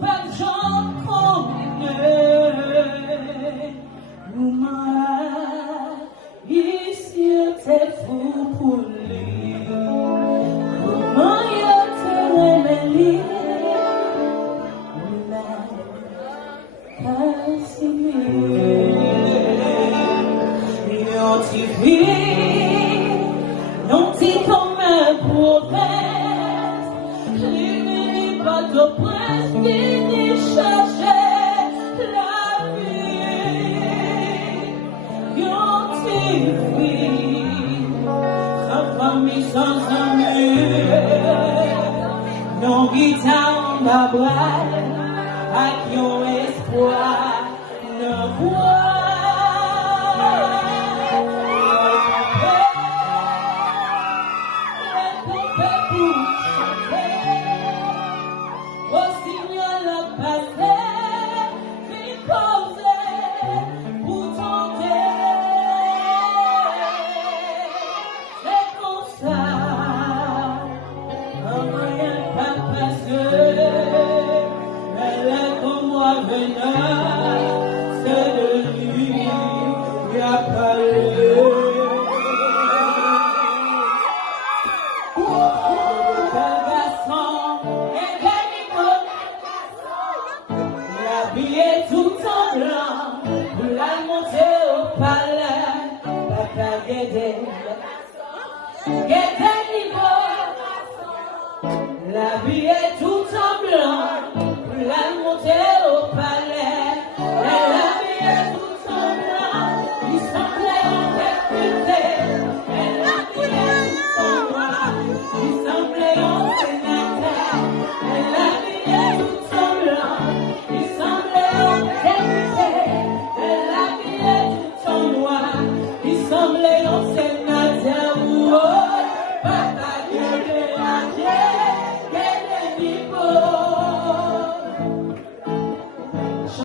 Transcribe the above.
pas de gens condamnés. Ici, t'es fou pour lui. Comment y a-t-il les non, t'es comme un prophète, les bateaux princes viennent chercher la vie. Yon t'y sans famille, sans amis, non guitare, ma bride, avec yon espoir, ne voit. C'est de lui qui a parlé. Quel garçon et quel niveau. L'habillé tout en blanc pour la monter au palais. Papa Guédé, Guédé niveau. L'habillé tout en blanc pour la monter au palais. Elle habillait tout en blanc, il semblait en député. Elle habillait tout en noir, il semblait en sénateur. Elle habillait tout en blanc, il semblait en député. Elle habillait tout en noir, il semblait en sénateur.